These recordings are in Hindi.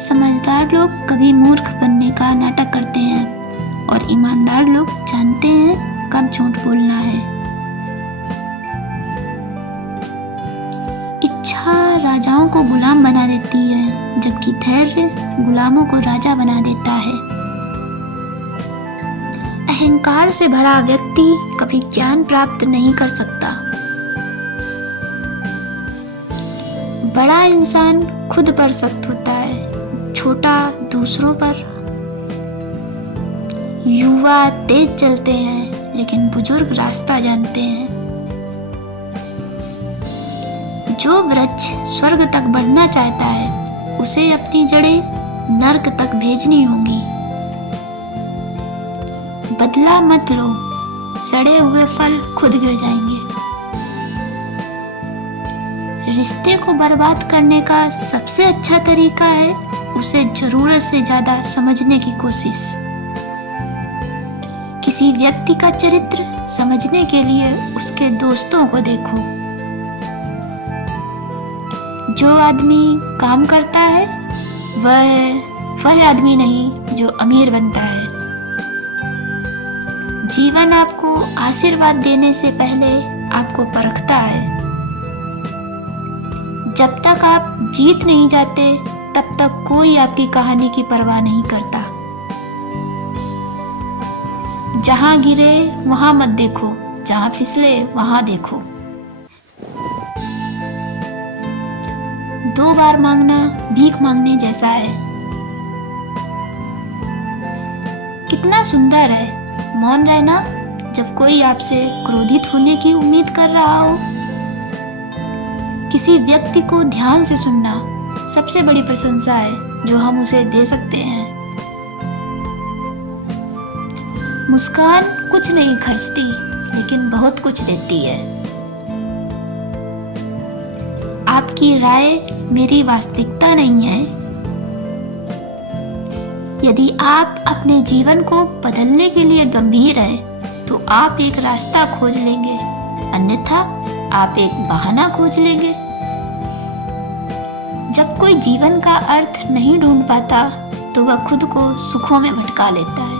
समझदार लोग कभी मूर्ख बनने का नाटक करते हैं और ईमानदार लोग जानते हैं कब झूठ बोलना है। इच्छा राजाओं को गुलाम बना देती है, जबकि धैर्य गुलामों को राजा बना देता है। अहंकार से भरा व्यक्ति कभी ज्ञान प्राप्त नहीं कर सकता। बड़ा इंसान खुद पर सख्त होता है, छोटा दूसरों पर। युवा तेज चलते हैं, लेकिन बुजुर्ग रास्ता जानते हैं। जो वृक्ष स्वर्ग तक बढ़ना चाहता है, उसे अपनी जड़ें नर्क तक भेजनी होंगी। बदला मत लो, सड़े हुए फल खुद गिर जाएंगे। रिश्ते को बर्बाद करने का सबसे अच्छा तरीका है उसे जरूरत से ज्यादा समझने की कोशिश। किसी व्यक्ति का चरित्र समझने के लिए उसके दोस्तों को देखो। जो आदमी काम करता है वह आदमी नहीं जो अमीर बनता है। जीवन आपको आशीर्वाद देने से पहले आपको परखता है। जब तक आप जीत नहीं जाते, तब तक कोई आपकी कहानी की परवाह नहीं करता। जहां गिरे वहां मत देखो, जहां फिसले वहां देखो। 2 बार मांगना भीख मांगने जैसा है। कितना सुंदर है मौन रहना जब कोई आपसे क्रोधित होने की उम्मीद कर रहा हो। किसी व्यक्ति को ध्यान से सुनना सबसे बड़ी प्रशंसा है जो हम उसे दे सकते हैं। मुस्कान कुछ नहीं खर्चती, लेकिन बहुत कुछ देती है। आपकी राय मेरी वास्तविकता नहीं है। यदि आप अपने जीवन को बदलने के लिए गंभीर हैं, तो आप एक रास्ता खोज लेंगे, अन्यथा आप एक बहाना खोज लेंगे। जब कोई जीवन का अर्थ नहीं ढूंढ पाता, तो वह खुद को सुखों में भटका लेता है।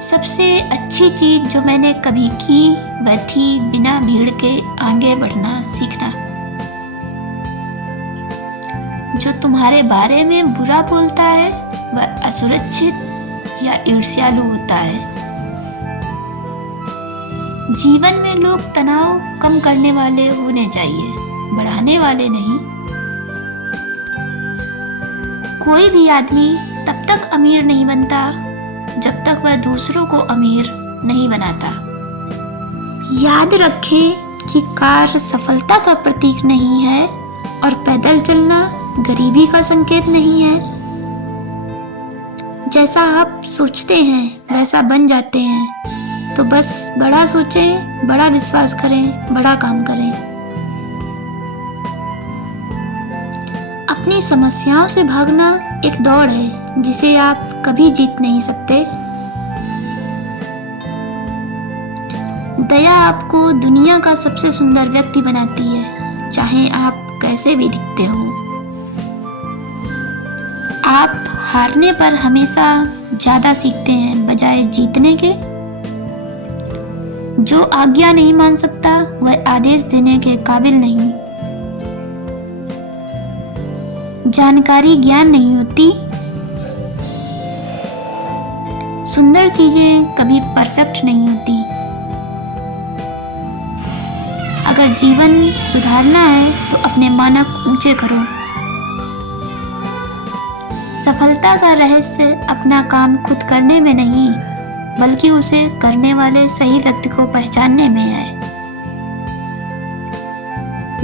सबसे अच्छी चीज जो मैंने कभी की वह थी बिना भीड़ के आगे बढ़ना सीखना। जो तुम्हारे बारे में बुरा बोलता है वह असुरक्षित या ईर्ष्यालु होता है। जीवन में लोग तनाव कम करने वाले होने चाहिए, बढ़ाने वाले नहीं। कोई भी आदमी तब तक अमीर नहीं बनता जब तक वह दूसरों को अमीर नहीं बनाता। याद रखें कि कार सफलता का प्रतीक नहीं है और पैदल चलना गरीबी का संकेत नहीं है। जैसा आप सोचते हैं वैसा बन जाते हैं। तो बस बड़ा सोचें, बड़ा विश्वास करें, बड़ा काम करें। अपनी समस्याओं से भागना एक दौड़ है जिसे आप कभी जीत नहीं सकते। दया आपको दुनिया का सबसे सुंदर व्यक्ति बनाती है, चाहे आप कैसे भी दिखते हो। आप हारने पर हमेशा ज्यादा सीखते हैं बजाय जीतने के। जो आज्ञा नहीं मान सकता वह आदेश देने के काबिल नहीं। जानकारी ज्ञान नहीं होती। सुंदर चीजें कभी परफेक्ट नहीं होती। अगर जीवन सुधारना है तो अपने मानक ऊंचे करो। सफलता का रहस्य अपना काम खुद करने में नहीं, बल्कि उसे करने वाले सही व्यक्ति को पहचानने में है।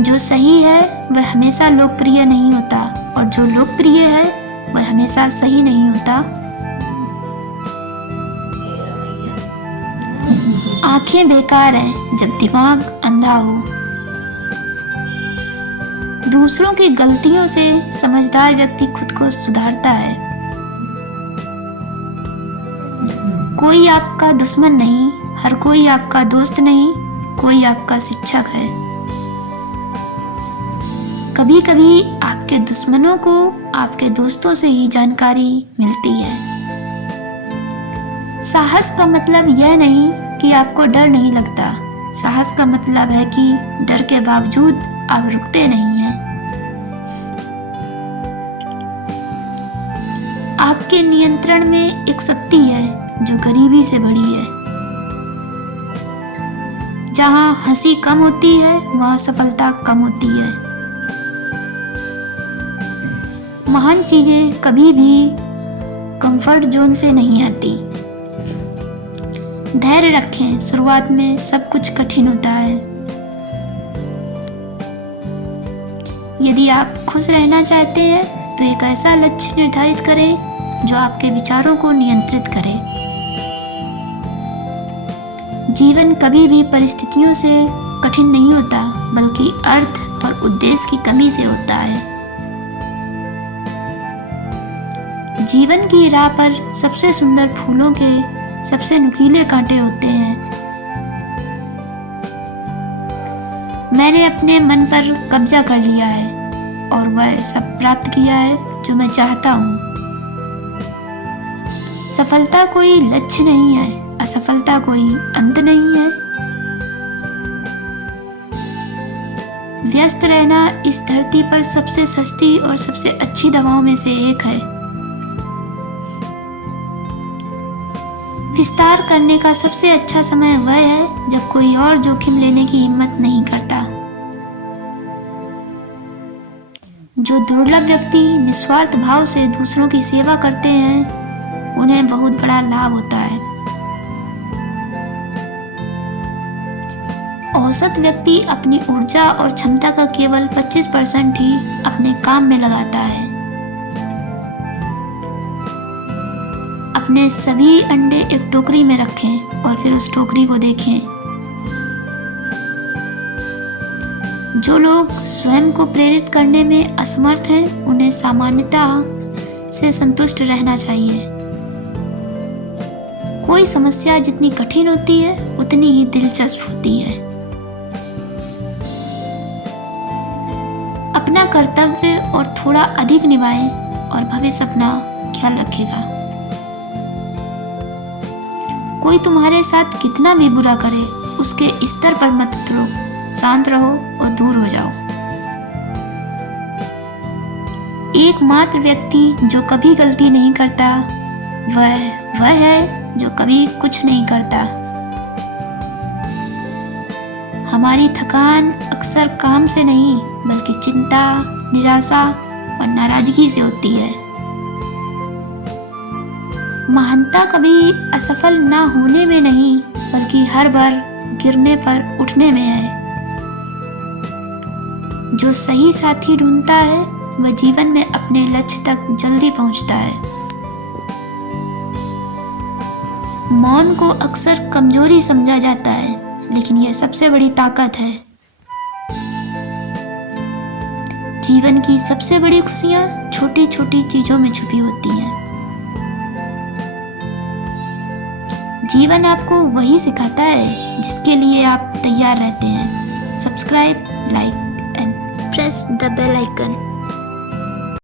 जो सही है वह हमेशा लोकप्रिय नहीं होता, और जो लोकप्रिय है वह हमेशा सही नहीं होता। आंखें बेकार हैं जब दिमाग अंधा हो। दूसरों की गलतियों से समझदार व्यक्ति खुद को सुधारता है। कोई आपका दुश्मन नहीं, हर कोई आपका दोस्त नहीं, कोई आपका शिक्षक है। कभी कभी आपके आपके दुश्मनों को आपके दोस्तों से ही जानकारी मिलती है। साहस का मतलब यह नहीं कि आपको डर नहीं लगता। साहस का मतलब है कि डर के बावजूद आप रुकते नहीं हैं। आपके नियंत्रण में एक शक्ति है जो गरीबी से बड़ी है। जहाँ हंसी कम होती है वहाँ सफलता कम होती है। महान चीजें कभी भी कंफर्ट जोन से नहीं आती। धैर्य रखें, शुरुआत में सब कुछ कठिन होता है। यदि आप खुश रहना चाहते हैं तो एक ऐसा लक्ष्य निर्धारित करें जो आपके विचारों को नियंत्रित करे। जीवन कभी भी परिस्थितियों से कठिन नहीं होता, बल्कि अर्थ और उद्देश्य की कमी से होता है। जीवन की राह पर सबसे सुंदर फूलों के सबसे नुकीले कांटे होते हैं। मैंने अपने मन पर कब्जा कर लिया है और वह सब प्राप्त किया है जो मैं चाहता हूँ। सफलता कोई लक्ष्य नहीं है, असफलता कोई अंत नहीं है। व्यस्त रहना इस धरती पर सबसे सस्ती और सबसे अच्छी दवाओं में से एक है। विस्तार करने का सबसे अच्छा समय वह है जब कोई और जोखिम लेने की हिम्मत नहीं करता। जो दुर्लभ व्यक्ति निस्वार्थ भाव से दूसरों की सेवा करते हैं उन्हें बहुत बड़ा लाभ होता है। औसत व्यक्ति अपनी ऊर्जा और क्षमता का केवल 25% ही अपने काम में लगाता है। अपने सभी अंडे एक टोकरी में रखें और फिर उस टोकरी को देखें। जो लोग स्वयं को प्रेरित करने में असमर्थ हैं, उन्हें सामान्यता से संतुष्ट रहना चाहिए। कोई समस्या जितनी कठिन होती है, उतनी ही दिलचस्प होती है। अपना कर्तव्य और थोड़ा अधिक निभाएं और भविष्य अपना ख्याल रखेगा। कोई तुम्हारे साथ कितना भी बुरा करे, उसके स्तर पर मत उतरो। शांत रहो और दूर हो जाओ। एकमात्र व्यक्ति जो कभी गलती नहीं करता वह है जो कभी कुछ नहीं करता। हमारी थकान अक्सर काम से नहीं, बल्कि चिंता, निराशा और नाराजगी से होती है। महानता कभी असफल ना होने में नहीं, बल्कि हर बार गिरने पर उठने में है। जो सही साथी ढूंढता है वह जीवन में अपने लक्ष्य तक जल्दी पहुंचता है। मौन को अक्सर कमजोरी समझा जाता है, लेकिन यह सबसे बड़ी ताकत है। जीवन की सबसे बड़ी खुशियां छोटी छोटी चीजों में छुपी होती हैं। जीवन आपको वही सिखाता है जिसके लिए आप तैयार रहते हैं। Subscribe, like and press the bell icon.